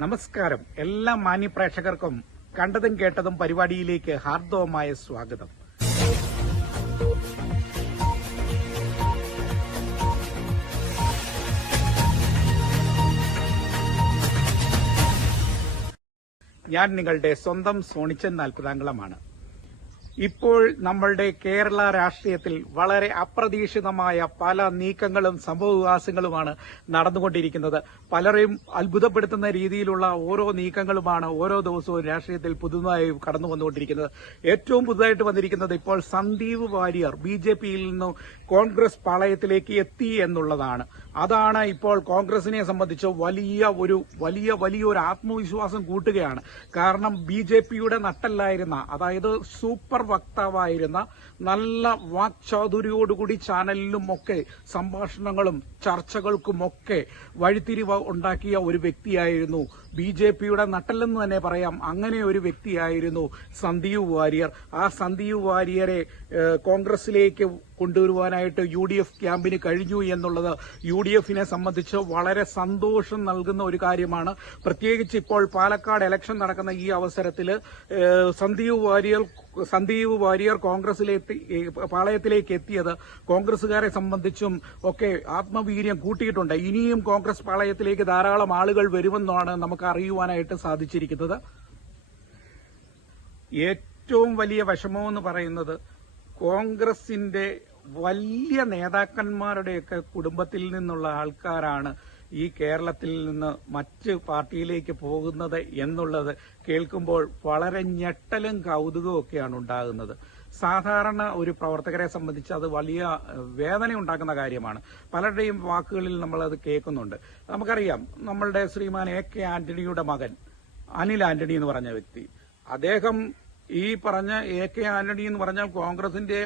നമസ്കാരം. എല്ലാ മാന്യപ്രേക്ഷകർക്കും കണ്ടതും കേട്ടതും പരിപാടിയിലേക്ക് ഹാർദവമായ സ്വാഗതം. ഞാൻ നിങ്ങളുടെ സ്വന്തം സോണിച്ചൻ നാൽപ്പതാംകുളമാണ്. ഇപ്പോൾ നമ്മളുടെ കേരള രാഷ്ട്രീയത്തിൽ വളരെ അപ്രതീക്ഷിതമായ പല നീക്കങ്ങളും സംഭവവികാസങ്ങളുമാണ് നടന്നുകൊണ്ടിരിക്കുന്നത്. പലരെയും അത്ഭുതപ്പെടുത്തുന്ന രീതിയിലുള്ള ഓരോ നീക്കങ്ങളുമാണ് ഓരോ ദിവസവും രാഷ്ട്രീയത്തിൽ പുതുതായി കടന്നു വന്നുകൊണ്ടിരിക്കുന്നത്. ഏറ്റവും പുതുതായിട്ട് വന്നിരിക്കുന്നത് ഇപ്പോൾ സന്ദീപ് വാര്യർ ബിജെപിയിൽ നിന്നും കോൺഗ്രസ് പാളയത്തിലേക്ക് എത്തി എന്നുള്ളതാണ്. അതാണ് ഇപ്പോൾ കോൺഗ്രസിനെ സംബന്ധിച്ച് വലിയൊരു ആത്മവിശ്വാസം കൂട്ടുകയാണ്. കാരണം ബിജെപിയുടെ നട്ടല്ലായിരുന്ന, അതായത് സൂപ്പർ വക്താവായിരുന്ന, നല്ല വാക്ചാതുര്യോടുകൂടി ചാനലിലുമൊക്കെ സംഭാഷണങ്ങളും ചർച്ചകൾക്കുമൊക്കെ വഴിത്തിരിവ് ഉണ്ടാക്കിയ ഒരു വ്യക്തിയായിരുന്നു, ബിജെപിയുടെ നട്ടല്ലെന്ന് തന്നെ പറയാം. അങ്ങനെ ഒരു വ്യക്തിയായിരുന്നു സന്ദീപ് വാര്യർ. ആ സന്ദീപ് വാര്യരെ കോൺഗ്രസിലേക്ക് കൊണ്ടുവരുവാനായിട്ട് UDF ക്യാമ്പിന് കഴിഞ്ഞു എന്നുള്ളത് UDFനെ സംബന്ധിച്ച് വളരെ സന്തോഷം നൽകുന്ന ഒരു കാര്യമാണ്. പ്രത്യേകിച്ച് ഇപ്പോൾ പാലക്കാട് ഇലക്ഷൻ നടക്കുന്ന ഈ അവസരത്തിൽ സന്ദീപ് വാര്യർ പാളയത്തിലേക്ക് എത്തിയത് കോൺഗ്രസുകാരെ സംബന്ധിച്ചും ഒക്കെ ആത്മവീര്യം കൂട്ടിയിട്ടുണ്ട്. ഇനിയും കോൺഗ്രസ് പാളയത്തിലേക്ക് ധാരാളം ആളുകൾ വരുമെന്നാണ് നമുക്ക് അറിയുവാനായിട്ട് സാധിച്ചിരിക്കുന്നത്. ഏറ്റവും വലിയ വിഷമമെന്ന് പറയുന്നത് കോൺഗ്രസിന്റെ വലിയ നേതാക്കന്മാരുടെയൊക്കെ കുടുംബത്തിൽ നിന്നുള്ള ആൾക്കാരാണ് ഈ കേരളത്തിൽ നിന്ന് മറ്റ് പാർട്ടിയിലേക്ക് പോകുന്നത് എന്നുള്ളത് കേൾക്കുമ്പോൾ വളരെ ഞെട്ടലും കൗതുകവും ഒക്കെയാണ് ഉണ്ടാകുന്നത്. സാധാരണ ഒരു പ്രവർത്തകരെ സംബന്ധിച്ച് അത് വലിയ വേദന ഉണ്ടാക്കുന്ന കാര്യമാണ്. പലരുടെയും വാക്കുകളിൽ നമ്മളത് കേൾക്കുന്നുണ്ട്. നമുക്കറിയാം, നമ്മളുടെ ശ്രീമാൻ AK ആന്റണിയുടെ മകൻ അനിൽ ആന്റണി എന്ന് പറഞ്ഞ വ്യക്തി, അദ്ദേഹം ഈ പറഞ്ഞ AK ആന്റണി എന്ന് പറഞ്ഞാൽ കോൺഗ്രസിന്റെ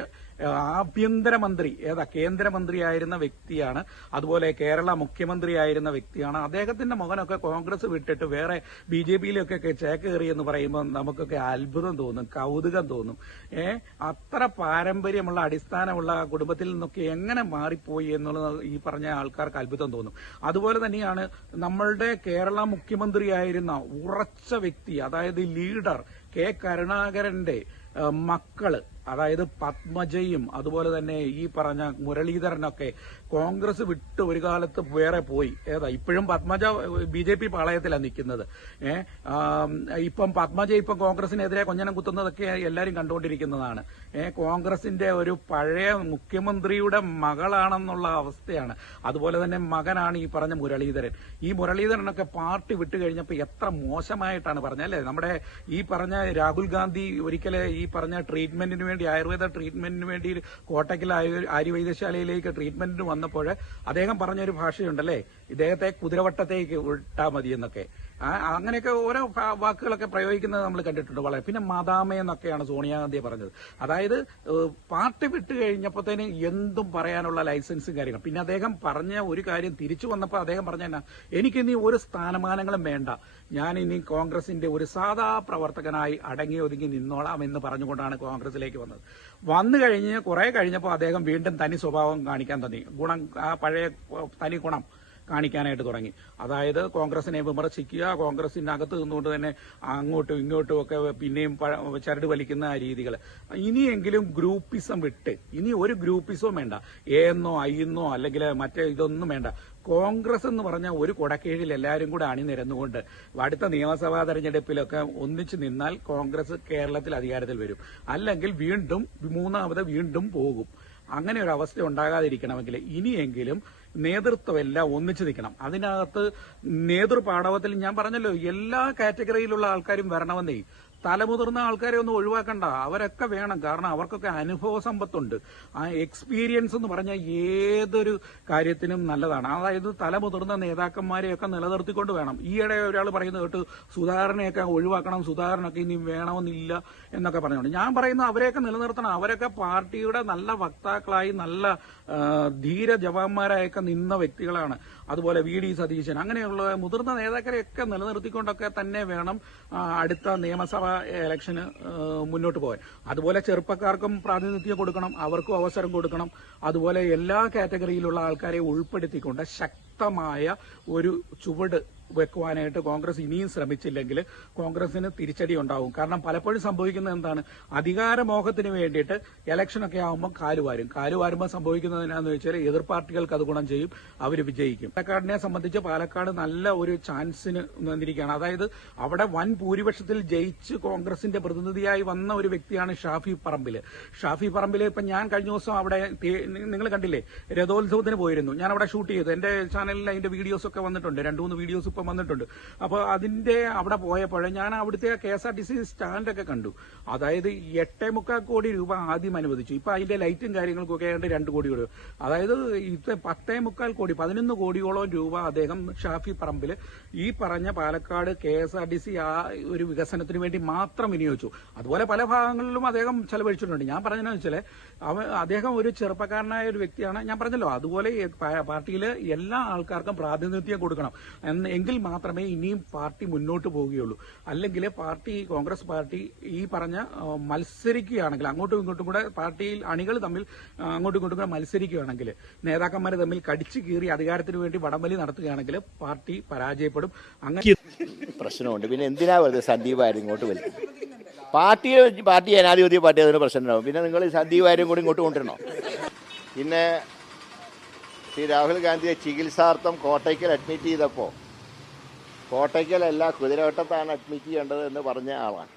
ആഭ്യന്തരമന്ത്രി, കേന്ദ്രമന്ത്രിയായിരുന്ന വ്യക്തിയാണ്. അതുപോലെ കേരള മുഖ്യമന്ത്രിയായിരുന്ന വ്യക്തിയാണ്. അദ്ദേഹത്തിന്റെ മകനൊക്കെ കോൺഗ്രസ് വിട്ടിട്ട് വേറെ BJPയിലൊക്കെ ചേക്കേറി എന്ന് പറയുമ്പോൾ നമുക്കൊക്കെ അത്ഭുതം തോന്നും, കൗതുകം തോന്നും. അത്ര പാരമ്പര്യമുള്ള, അടിസ്ഥാനമുള്ള കുടുംബത്തിൽ നിന്നൊക്കെ എങ്ങനെ മാറിപ്പോയി എന്നുള്ളത് ഈ പറഞ്ഞ ആൾക്കാർക്ക് അത്ഭുതം തോന്നും. അതുപോലെ തന്നെയാണ് നമ്മളുടെ കേരള മുഖ്യമന്ത്രിയായിരുന്ന ഉറച്ച വ്യക്തി, അതായത് ലീഡർ കരുണാകരന്റെ മക്കള്, അതായത് പത്മജയും അതുപോലെ തന്നെ ഈ പറഞ്ഞ മുരളീധരനൊക്കെ കോൺഗ്രസ് വിട്ട് ഒരു കാലത്ത് വേറെ പോയി. ഇപ്പോഴും പത്മജ BJP പാളയത്തിലാണ് നിൽക്കുന്നത്. ഇപ്പം പത്മജ ഇപ്പം കോൺഗ്രസിനെതിരെ കൊഞ്ഞനം കുത്തുന്നതൊക്കെ എല്ലാവരും കണ്ടുകൊണ്ടിരിക്കുന്നതാണ്. കോൺഗ്രസിന്റെ ഒരു പഴയ മുഖ്യമന്ത്രിയുടെ മകളാണെന്നുള്ള അവസ്ഥയാണ്. അതുപോലെ തന്നെ മകനാണ് ഈ പറഞ്ഞ മുരളീധരൻ. ഈ മുരളീധരനൊക്കെ പാർട്ടി വിട്ടു കഴിഞ്ഞപ്പോൾ എത്ര മോശമായിട്ടാണ് പറഞ്ഞല്ലേ. നമ്മുടെ ഈ പറഞ്ഞ രാഹുൽ ഗാന്ധി ഒരിക്കല് ഈ പറഞ്ഞ ട്രീറ്റ്മെന്റിന് വേണ്ടി, ആയുർവേദ ട്രീറ്റ്മെന്റിന് വേണ്ടി കോട്ടയ്ക്കൽ ആര്യവൈദ്യശാലയിലേക്ക് ട്രീറ്റ്മെന്റിന് വന്നപ്പോൾ അദ്ദേഹം പറഞ്ഞൊരു ഭാഷയുണ്ടല്ലേ, ഇദ്ദേഹത്തെ കുതിരവട്ടത്തേക്ക് വിട്ടാൽ മതി എന്നൊക്കെ. അങ്ങനെയൊക്കെ ഓരോ വാക്കുകളൊക്കെ പ്രയോഗിക്കുന്നത് നമ്മൾ കണ്ടിട്ടുണ്ട്. വളരെ പിന്നെ മദാമയെന്നൊക്കെയാണ് സോണിയാഗാന്ധിയെ പറഞ്ഞത്. അതായത് പാർട്ടി വിട്ട് കഴിഞ്ഞപ്പോഴത്തേന് എന്തും പറയാനുള്ള ലൈസൻസും കാര്യങ്ങളും. പിന്നെ അദ്ദേഹം പറഞ്ഞ ഒരു കാര്യം, തിരിച്ചു വന്നപ്പോൾ അദ്ദേഹം പറഞ്ഞ, എനിക്കിനി ഒരു സ്ഥാനമാനങ്ങളും വേണ്ട, ഞാൻ ഇനി കോൺഗ്രസിന്റെ ഒരു സാധാ പ്രവർത്തകനായി അടങ്ങി ഒതുങ്ങി നിന്നോളാം എന്ന് പറഞ്ഞുകൊണ്ടാണ് കോൺഗ്രസിലേക്ക് വന്നു കഴിഞ്ഞ് കുറെ കഴിഞ്ഞപ്പോൾ അദ്ദേഹം വീണ്ടും തനി സ്വഭാവം കാണിക്കാൻ തുടങ്ങി. ആ പഴയ തനി ഗുണം കാണിക്കാനായിട്ട് തുടങ്ങി. അതായത് കോൺഗ്രസിനെ വിമർശിക്കുക, കോൺഗ്രസിന്റെ അകത്ത് നിന്നുകൊണ്ട് തന്നെ അങ്ങോട്ടും ഇങ്ങോട്ടും ഒക്കെ പിന്നെയും ചരട് വലിക്കുന്ന രീതികൾ. ഇനിയെങ്കിലും ഗ്രൂപ്പിസം വിട്ട്, ഇനി ഒരു ഗ്രൂപ്പിസവും വേണ്ട, എന്നോ ഐന്നോ അല്ലെങ്കിൽ മറ്റേ ഇതൊന്നും വേണ്ട. കോൺഗ്രസ് എന്ന് പറഞ്ഞ ഒരു കുടക്കീഴിൽ എല്ലാവരും കൂടെ അണിനിരന്നുകൊണ്ട് അടുത്ത നിയമസഭാ തെരഞ്ഞെടുപ്പിലൊക്കെ ഒന്നിച്ചു നിന്നാൽ കോൺഗ്രസ് കേരളത്തിൽ അധികാരത്തിൽ വരും. അല്ലെങ്കിൽ മൂന്നാമത് വീണ്ടും പോകും. അങ്ങനെ ഒരു അവസ്ഥ ഉണ്ടാകാതിരിക്കണമെങ്കിൽ ഇനിയെങ്കിലും നേതൃത്വം എല്ലാം ഒന്നിച്ചു നിൽക്കണം. അതിനകത്ത് നേതൃപാടവത്തിൽ ഞാൻ പറഞ്ഞല്ലോ, എല്ലാ കാറ്റഗറിയിലുള്ള ആൾക്കാരും വരണമെന്നേ. തലമുതിർന്ന ആൾക്കാരെ ഒന്നും ഒഴിവാക്കണ്ട, അവരൊക്കെ വേണം. കാരണം അവർക്കൊക്കെ അനുഭവ സമ്പത്തുണ്ട്. ആ എക്സ്പീരിയൻസ് എന്ന് പറഞ്ഞാൽ ഏതൊരു കാര്യത്തിനും നല്ലതാണ്. അതായത് തലമുതിർന്ന നേതാക്കന്മാരെയൊക്കെ നിലനിർത്തിക്കൊണ്ട് വേണം. ഈയിടെ ഒരാൾ പറയുന്നത് കേട്ട് സുധാകരനെയൊക്കെ ഒഴിവാക്കണം, സുധാകരനൊക്കെ ഇനി വേണമെന്നില്ല എന്നൊക്കെ പറഞ്ഞുകൊണ്ട്. ഞാൻ പറയുന്നത് അവരെയൊക്കെ നിലനിർത്തണം. അവരൊക്കെ പാർട്ടിയുടെ നല്ല വക്താക്കളായി, നല്ല ധീര ജവാന്മാരായൊക്കെ നിന്ന വ്യക്തികളാണ്. അതുപോലെ VD സതീശൻ, അങ്ങനെയുള്ള മുതിർന്ന നേതാക്കളെയൊക്കെ നിലനിർത്തിക്കൊണ്ടൊക്കെ തന്നെ വേണം അടുത്ത നിയമസഭാ ഇലക്ഷന് മുന്നോട്ട് പോകാൻ. അതുപോലെ ചെറുപ്പക്കാർക്കും പ്രാതിനിധ്യം കൊടുക്കണം, അവർക്കും അവസരം കൊടുക്കണം. അതുപോലെ എല്ലാ കാറ്റഗറിയിലുള്ള ആൾക്കാരെ ഉൾപ്പെടുത്തിക്കൊണ്ട് ശക്തമായ ഒരു ചുവട് വെക്കുവാനായിട്ട് കോൺഗ്രസ് ഇനിയും ശ്രമിച്ചില്ലെങ്കിൽ കോൺഗ്രസിന് തിരിച്ചടി ഉണ്ടാവും. കാരണം പലപ്പോഴും സംഭവിക്കുന്നത് എന്താണ്, അധികാരമോഹത്തിന് വേണ്ടിയിട്ട് ഇലക്ഷനൊക്കെ ആകുമ്പോൾ കാലുവാരുമ്പോൾ സംഭവിക്കുന്നത് എന്താണെന്ന് വെച്ചാൽ എതിർ പാർട്ടികൾക്ക് അത് ഗുണം ചെയ്യും, അവർ വിജയിക്കും. പാലക്കാടിനെ സംബന്ധിച്ച് പാലക്കാട് നല്ല ഒരു ചാൻസിന് വന്നിരിക്കുകയാണ്. അതായത് അവിടെ വൻ ഭൂരിപക്ഷത്തിൽ ജയിച്ച് കോൺഗ്രസിന്റെ പ്രതിനിധിയായി വന്ന ഒരു വ്യക്തിയാണ് ഷാഫി പറമ്പിൽ. ഇപ്പൊ ഞാൻ കഴിഞ്ഞ ദിവസം അവിടെ നിങ്ങൾ കണ്ടില്ലേ, രഥോത്സവത്തിന് പോയിരുന്നു. ഞാൻ അവിടെ ഷൂട്ട് ചെയ്തു. എന്റെ ചാനലിൽ അതിന്റെ വീഡിയോസ് ഒക്കെ വന്നിട്ടുണ്ട്, 2-3 വീഡിയോസ് ഇപ്പം വന്നിട്ടുണ്ട്. അപ്പോൾ അതിന്റെ അവിടെ പോയപ്പോൾ ഞാൻ അവിടുത്തെ KSRTC സ്റ്റാൻഡൊക്കെ കണ്ടു. അതായത് 8.25 കോടി രൂപ ആദ്യം അനുവദിച്ചു. ഇപ്പൊ അതിന്റെ ലൈറ്റും കാര്യങ്ങൾക്കൊക്കെ ആയിട്ട് 2 കോടി രൂപ, അതായത് 10.25 കോടി 11 കോടിയോളം രൂപ അദ്ദേഹം ഷാഫി പറമ്പിൽ ഈ പറഞ്ഞ പാലക്കാട് KSRTC ആ ഒരു വികസനത്തിന് വേണ്ടി മാത്രം വിനിയോഗിച്ചു. അതുപോലെ പല ഭാഗങ്ങളിലും അദ്ദേഹം ചെലവഴിച്ചിട്ടുണ്ട്. ഞാൻ പറഞ്ഞതെന്ന് വെച്ചാൽ അദ്ദേഹം ഒരു ചെറുപ്പക്കാരനായ ഒരു വ്യക്തിയാണ്. ഞാൻ പറഞ്ഞല്ലോ, അതുപോലെ പാർട്ടിയിൽ എല്ലാ ആൾക്കാർക്കും പ്രാതിനിധ്യം കൊടുക്കണം എങ്കിൽ മാത്രമേ ഇനിയും പാർട്ടി മുന്നോട്ട് പോവുകയുള്ളൂ. അല്ലെങ്കിൽ കോൺഗ്രസ് പാർട്ടി ഈ പറഞ്ഞ മത്സരിക്കുകയാണെങ്കിൽ, അങ്ങോട്ടും ഇങ്ങോട്ടും കൂടെ പാർട്ടിയിൽ അണികൾ തമ്മിൽ അങ്ങോട്ടും ഇങ്ങോട്ടും കൂടെ മത്സരിക്കുകയാണെങ്കിൽ, നേതാക്കന്മാർ തമ്മിൽ കടിച്ചു കീറി അധികാരത്തിന് വേണ്ടി വടംവലി നടത്തുകയാണെങ്കിൽ പാർട്ടി പരാജയപ്പെടും. അങ്ങനെ പ്രശ്നമുണ്ട്. പിന്നെ എന്തിനാ വെറുതെ സന്ദീപ് വാര്യർ ഇങ്ങോട്ട് വരും? പാർട്ടി ജനാധിപത്യ പാർട്ടി അതിന് പ്രശ്നമുണ്ടാവും. പിന്നെ നിങ്ങൾ സന്ദീപ് വാര്യരും കൂടി ഇങ്ങോട്ട് കൊണ്ടുവരണോ? പിന്നെ ശ്രീ രാഹുൽ ഗാന്ധിയെ ചികിത്സാർത്ഥം കോട്ടയ്ക്കൽ അഡ്മിറ്റ് ചെയ്തപ്പോൾ കോട്ടയ്ക്കലല്ല കുതിരവട്ടത്താണ് അഡ്മിറ്റ് ചെയ്യേണ്ടത് എന്ന് പറഞ്ഞ ആളാണ്.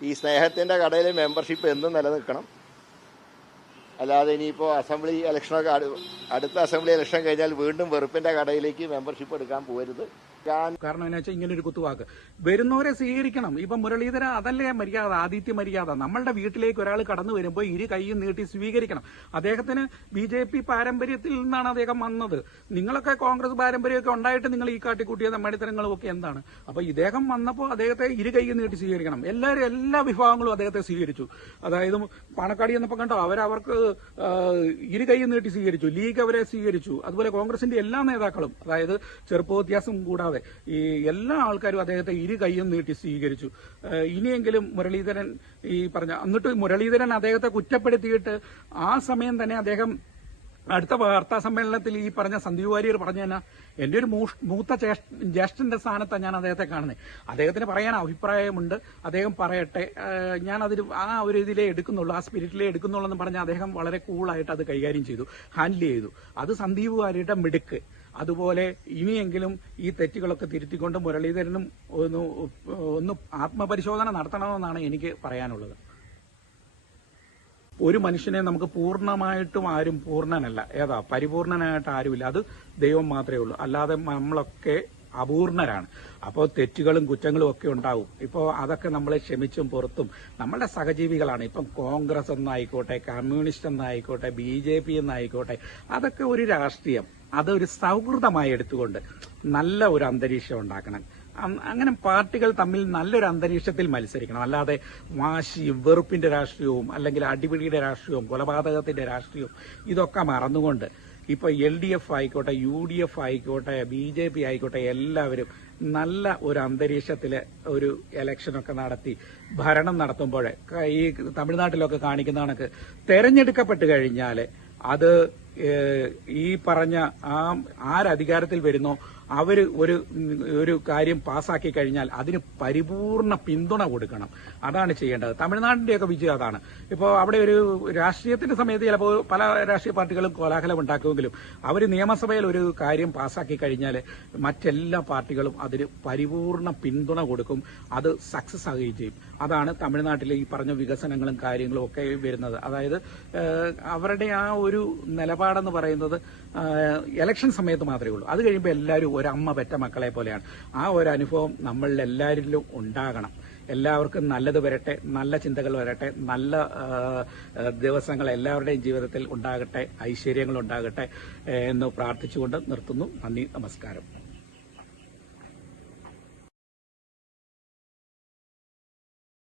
ഈ സ്നേഹത്തിൻ്റെ കടയിൽ മെമ്പർഷിപ്പ് എന്നും നിലനിൽക്കണം. അല്ലാതെ ഇനിയിപ്പോൾ അസംബ്ലി ഇലക്ഷനൊക്കെ അടുത്ത അസംബ്ലി ഇലക്ഷൻ കഴിഞ്ഞാൽ വീണ്ടും വെറുപ്പിൻ്റെ കടയിലേക്ക് മെമ്പർഷിപ്പ് എടുക്കാൻ പോകരുത്. കാരണം എന്നാ വെച്ചാൽ ഇങ്ങനെ ഒരു കുത്തുവാക്ക് വരുന്നവരെ സ്വീകരിക്കണം. ഇപ്പൊ മുരളീധരൻ അതല്ലേ മര്യാദ, ആദിത്യ മര്യാദ. നമ്മളുടെ വീട്ടിലേക്ക് ഒരാൾ കടന്നു വരുമ്പോൾ ഇരു കൈയും നീട്ടി സ്വീകരിക്കണം. അദ്ദേഹത്തിന് BJP പാരമ്പര്യത്തിൽ നിന്നാണ് അദ്ദേഹം വന്നത്. നിങ്ങളൊക്കെ കോൺഗ്രസ് പാരമ്പര്യമൊക്കെ ഉണ്ടായിട്ട് നിങ്ങൾ ഈ കാട്ടിക്കൂട്ടിയ മടിത്തരങ്ങളും ഒക്കെ എന്താണ്? അപ്പൊ ഇദ്ദേഹം വന്നപ്പോൾ അദ്ദേഹത്തെ ഇരു കൈയും നീട്ടി സ്വീകരിക്കണം. എല്ലാ വിഭാഗങ്ങളും അദ്ദേഹത്തെ സ്വീകരിച്ചു. അതായത് പാണക്കാടി എന്നപ്പോൾ കണ്ടോ, അവർക്ക് ഇരു കൈയും നീട്ടി സ്വീകരിച്ചു. ലീഗ് അവരെ സ്വീകരിച്ചു. അതുപോലെ കോൺഗ്രസിന്റെ എല്ലാ നേതാക്കളും, അതായത് ചെറുപ്പ വ്യത്യാസം കൂടാതെ ഈ എല്ലാ ആൾക്കാരും അദ്ദേഹത്തെ ഇരു കൈയും നീട്ടി സ്വീകരിച്ചു. ഇനിയെങ്കിലും മുരളീധരൻ എന്നിട്ട് മുരളീധരൻ അദ്ദേഹത്തെ കുറ്റപ്പെടുത്തിയിട്ട് ആ സമയം തന്നെ അദ്ദേഹം അടുത്ത വാർത്താ സമ്മേളനത്തിൽ ഈ പറഞ്ഞ സന്ദീപ് വാര്യർ പറഞ്ഞാൽ എന്റെ ഒരു മൂത്ത ജ്യേഷ്ഠന്റെ സ്ഥാനത്താണ് ഞാൻ അദ്ദേഹത്തെ കാണുന്നത്. അദ്ദേഹത്തിന് പറയാൻ അഭിപ്രായമുണ്ട്, അദ്ദേഹം പറയട്ടെ, ഞാനതിൽ ആ ഒരു ഇതിലേ എടുക്കുന്നുള്ളൂ, ആ സ്പിരിറ്റിലേ എടുക്കുന്നുള്ളൂ എന്ന് പറഞ്ഞാൽ അദ്ദേഹം വളരെ കൂളായിട്ട് അത് കൈകാര്യം ചെയ്തു, ഹാൻഡിൽ ചെയ്തു. അത് സന്ദീപ് വാര്യരുടെ മിടുക്ക്. അതുപോലെ ഇനിയെങ്കിലും ഈ തെറ്റുകളൊക്കെ തിരുത്തിക്കൊണ്ട് മുരളീധരനും ഒന്ന് ആത്മപരിശോധന നടത്തണമെന്നാണ് എനിക്ക് പറയാനുള്ളത്. ഒരു മനുഷ്യനെ നമുക്ക് പൂർണ്ണമായിട്ടും ആരും പൂർണ്ണനല്ല, പരിപൂർണനായിട്ട് ആരുമില്ല, അത് ദൈവം മാത്രമേ ഉള്ളൂ. അല്ലാതെ നമ്മളൊക്കെ അപൂർണരാണ്. അപ്പോൾ തെറ്റുകളും കുറ്റങ്ങളും ഒക്കെ ഉണ്ടാവും. ഇപ്പോൾ അതൊക്കെ നമ്മളെ ക്ഷമിച്ചും പുറത്തും നമ്മളുടെ സഹജീവികളാണ്. ഇപ്പം കോൺഗ്രസ് എന്നായിക്കോട്ടെ, കമ്മ്യൂണിസ്റ്റ് എന്നായിക്കോട്ടെ, BJP എന്നായിക്കോട്ടെ, അതൊക്കെ ഒരു രാഷ്ട്രീയം, അതൊരു സൗഹൃദമായി എടുത്തുകൊണ്ട് നല്ല ഒരു അന്തരീക്ഷം ഉണ്ടാക്കണം. അങ്ങനെ പാർട്ടികൾ തമ്മിൽ നല്ലൊരു അന്തരീക്ഷത്തിൽ മത്സരിക്കണം. അല്ലാതെ വാശിയും വെറുപ്പിന്റെ രാഷ്ട്രീയവും അല്ലെങ്കിൽ അടിപിടിയുടെ രാഷ്ട്രീയവും കൊലപാതകത്തിന്റെ രാഷ്ട്രീയവും ഇതൊക്കെ മറന്നുകൊണ്ട് ഇപ്പൊ LDF ആയിക്കോട്ടെ, UDF ആയിക്കോട്ടെ, BJP ആയിക്കോട്ടെ, എല്ലാവരും നല്ല ഒരു അന്തരീക്ഷത്തില് ഒരു ഇലക്ഷനൊക്കെ നടത്തി ഭരണം നടത്തുമ്പോൾ ഈ തമിഴ്നാട്ടിലൊക്കെ കാണിക്കുന്ന കണക്ക് തെരഞ്ഞെടുക്കപ്പെട്ട് കഴിഞ്ഞാൽ അത് ഈ പറഞ്ഞ ആരധികാരത്തിൽ വരുന്നോ അവര് ഒരു കാര്യം പാസ്സാക്കി കഴിഞ്ഞാൽ അതിന് പരിപൂർണ പിന്തുണ കൊടുക്കണം. അതാണ് ചെയ്യേണ്ടത്. തമിഴ്നാടിന്റെയൊക്കെ വിജയം അതാണ്. ഇപ്പോൾ അവിടെ ഒരു രാഷ്ട്രീയത്തിന്റെ സമയത്ത് ചിലപ്പോൾ പല രാഷ്ട്രീയ പാർട്ടികളും കോലാഹലം ഉണ്ടാക്കുമെങ്കിലും അവർ നിയമസഭയിൽ ഒരു കാര്യം പാസ്സാക്കി കഴിഞ്ഞാൽ മറ്റെല്ലാ പാർട്ടികളും അതിന് പരിപൂർണ പിന്തുണ കൊടുക്കും. അത് സക്സസ് ആകുകയും ചെയ്യും. അതാണ് തമിഴ്നാട്ടിലെ ഈ പറഞ്ഞ വികസനങ്ങളും കാര്യങ്ങളും ഒക്കെ വരുന്നത്. അതായത് അവരുടെ ആ ഒരു നിലപാടെന്ന് പറയുന്നത് ഇലക്ഷൻ സമയത്ത് മാത്രമേ ഉള്ളൂ. അത് കഴിയുമ്പോൾ എല്ലാവരും ഒരമ്മ പെറ്റ മക്കളെ പോലെയാണ്. ആ ഒരു അനുഭവം നമ്മളിൽ എല്ലാവരിലും ഉണ്ടാകണം. എല്ലാവർക്കും നല്ലത് വരട്ടെ, നല്ല ചിന്തകൾ വരട്ടെ, നല്ല ദിവസങ്ങൾ എല്ലാവരുടെയും ജീവിതത്തിൽ ഉണ്ടാകട്ടെ, ഐശ്വര്യങ്ങൾ ഉണ്ടാകട്ടെ എന്ന് പ്രാർത്ഥിച്ചുകൊണ്ട് നിർത്തുന്നു. നന്ദി, നമസ്കാരം.